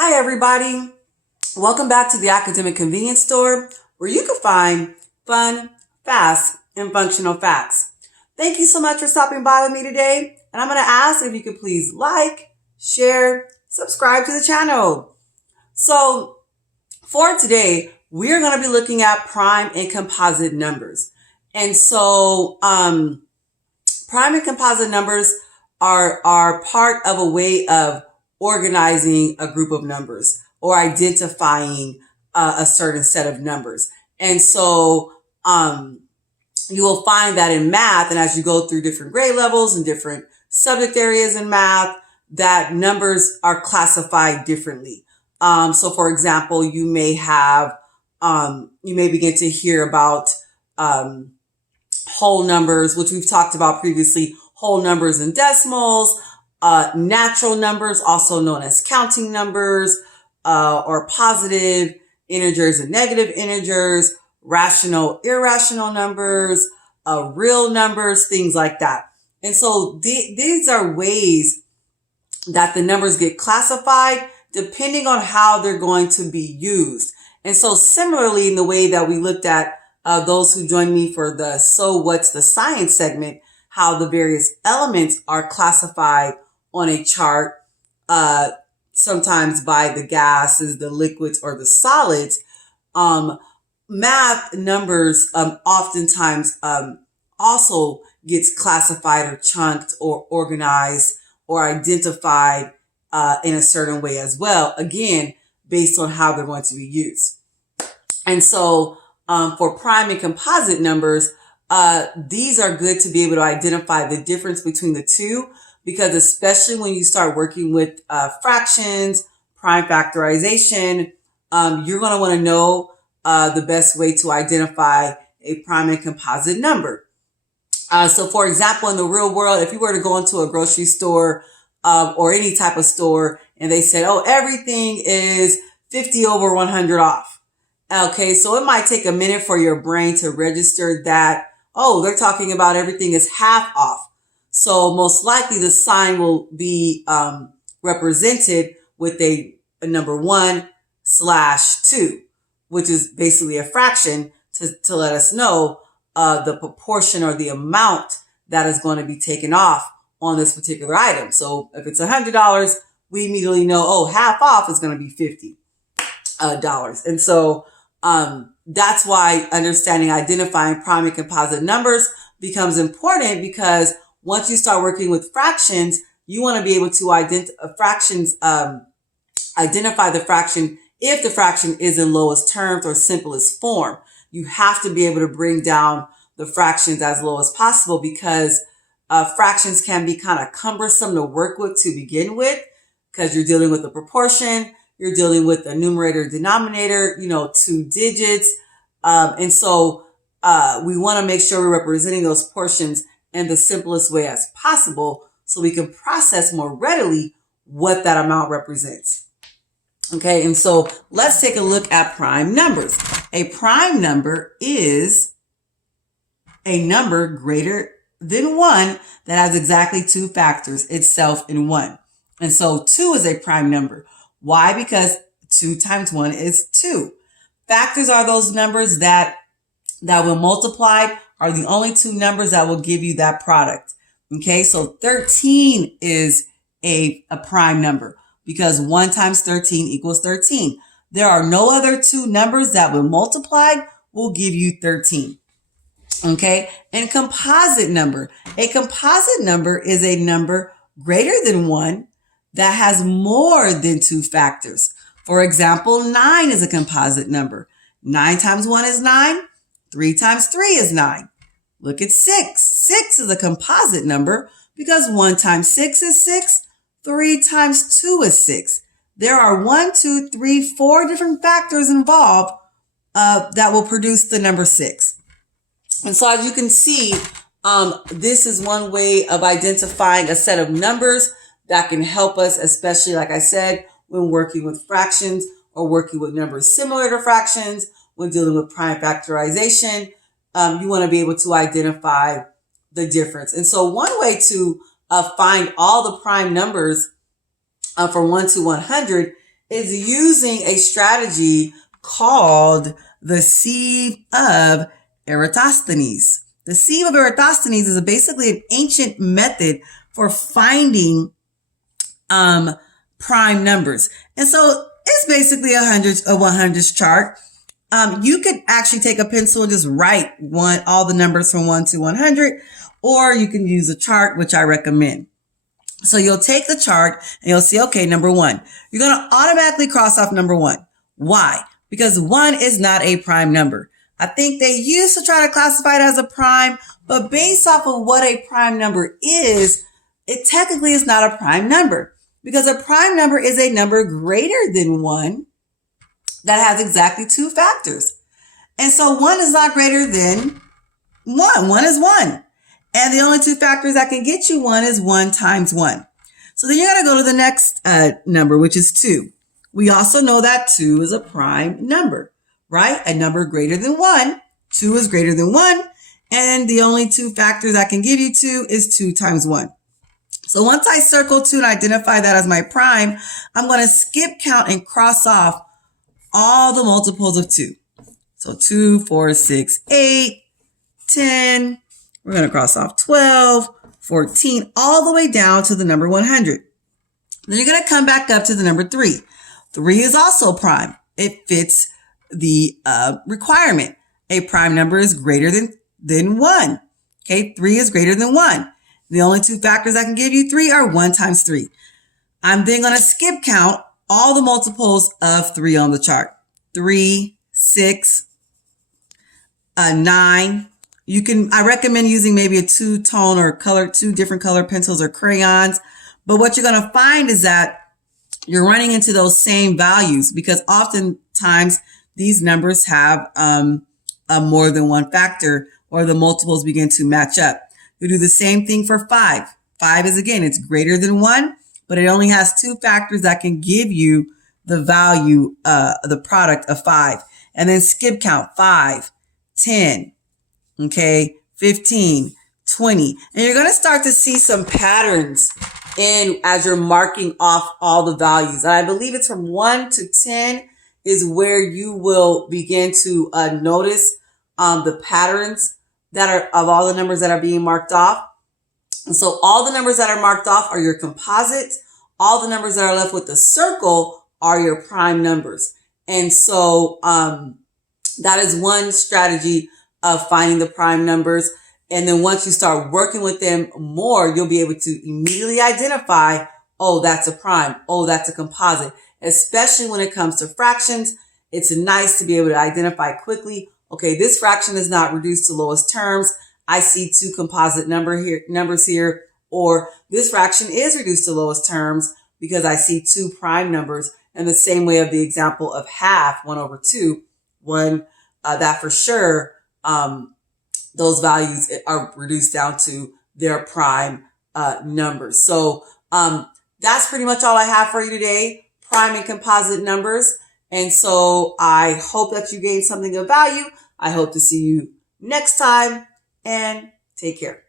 Hi, everybody. Welcome back to the Academic Convenience Store, where you can find fun, fast, and functional facts. Thank you so much for stopping by with me today. And I'm going to ask if you could please like, share, subscribe to the channel. So for today, we're going to be looking at prime and composite numbers. And so prime and composite numbers are part of a way of organizing a group of numbers or identifying a certain set of numbers. And so you will find that in math, and as you go through different grade levels and different subject areas in math, that numbers are classified differently. So for example, you may begin to hear about whole numbers, which we've talked about previously, whole numbers and decimals, natural numbers, also known as counting numbers, or positive integers and negative integers, rational, irrational numbers, real numbers, things like that. And so these are ways that the numbers get classified depending on how they're going to be used. And so similarly, in the way that we looked at those who joined me for the So What's the Science segment, how the various elements are classified on a chart, sometimes by the gases, the liquids, or the solids. Math numbers oftentimes also gets classified or chunked or organized or identified in a certain way as well, again, based on how they're going to be used. And so for prime and composite numbers, these are good to be able to identify the difference between the two, because especially when you start working with fractions, prime factorization, you're going to want to know the best way to identify a prime and composite number. So for example, in the real world, if you were to go into a grocery store or any type of store and they said, oh, everything is 50 over 100 off. Okay, so it might take a minute for your brain to register that, oh, they're talking about everything is half off. So most likely the sign will be represented with a number 1/2, which is basically a fraction to let us know the proportion or the amount that is going to be taken off on this particular item. So if it's $100, we immediately know, oh, half off is going to be $50. And so that's why understanding, identifying prime and composite numbers becomes important, because once you start working with fractions, you want to be able to identify the fraction if the fraction is in lowest terms or simplest form. You have to be able to bring down the fractions as low as possible, because fractions can be kind of cumbersome to work with to begin with, because you're dealing with a proportion, you're dealing with a numerator, denominator, 2 digits. And so we want to make sure we're representing those portions in the simplest way as possible so we can process more readily what that amount represents. Okay, and so let's take a look at prime numbers. A prime number is a number greater than 1 that has exactly 2 factors, itself and 1. And so 2 is a prime number. Why? Because 2 times 1 is 2. Factors are those numbers that when multiplied are the only 2 numbers that will give you that product. Okay, so 13 is a prime number because 1 times 13 equals 13. There are no other 2 numbers that when multiplied will give you 13. Okay, and composite number. A composite number is a number greater than 1 that has more than 2 factors. For example, 9 is a composite number. 9 times 1 is 9. 3 times 3 is 9. Look at 6. 6 is a composite number because 1 times 6 is 6. 3 times 2 is 6. There are 1, 2, 3, 4 different factors involved that will produce the number 6. And so as you can see, this is one way of identifying a set of numbers that can help us, especially, like I said, when working with fractions or working with numbers similar to fractions, when dealing with prime factorization. You want to be able to identify the difference. And so one way to find all the prime numbers from 1 to 100 is using a strategy called the Sieve of Eratosthenes. The Sieve of Eratosthenes is basically an ancient method for finding prime numbers. And so it's basically a 100s chart. You could actually take a pencil and just write all the numbers from 1 to 100, or you can use a chart, which I recommend. So you'll take the chart and you'll see, okay, number 1. You're going to automatically cross off number 1. Why? Because 1 is not a prime number. I think they used to try to classify it as a prime, but based off of what a prime number is, it technically is not a prime number, because a prime number is a number greater than 1 that has exactly 2 factors. And so 1 is not greater than 1. 1 is 1. And the only 2 factors that can get you 1 is 1 times 1. So then you got to go to the next number, which is 2. We also know that 2 is a prime number, right? A number greater than 1. 2 is greater than 1. And the only 2 factors I can give you 2 is 2 times 1. So once I circle 2 and identify that as my prime, I'm going to skip count and cross off all the multiples of 2. So 2, 4, 6, 8, 10. We're going to cross off 12, 14, all the way down to the number 100. Then you're going to come back up to the number 3. 3 is also prime. It fits the requirement. A prime number is greater than 1. Okay, 3 is greater than 1. The only 2 factors I can give you 3 are 1 times 3. I'm then going to skip count all the multiples of 3 on the chart. 3, 6, 9. I recommend using maybe a 2-tone or 2 different color pencils or crayons. But what you're going to find is that you're running into those same values, because oftentimes these numbers have a more than 1 factor, or the multiples begin to match up. You do the same thing for 5. 5 is, again, it's greater than 1, but it only has 2 factors that can give you the value, the product of 5. And then skip count 5, 10, okay, 15, 20. And you're going to start to see some patterns as you're marking off all the values. And I believe it's from 1 to 10 is where you will begin to notice the patterns that are of all the numbers that are being marked off. And so all the numbers that are marked off are your composites. All the numbers that are left with the circle are your prime numbers. And so that is one strategy of finding the prime numbers. And then once you start working with them more, you'll be able to immediately identify, oh, that's a prime. Oh, that's a composite. Especially when it comes to fractions, it's nice to be able to identify quickly. Okay, this fraction is not reduced to lowest terms. I see 2 composite numbers here, or this fraction is reduced to lowest terms because I see 2 prime numbers. And the same way of the example of half, 1/2, that for sure, those values are reduced down to their prime numbers. So that's pretty much all I have for you today, prime and composite numbers. And so I hope that you gained something of value. I hope to see you next time, and take care.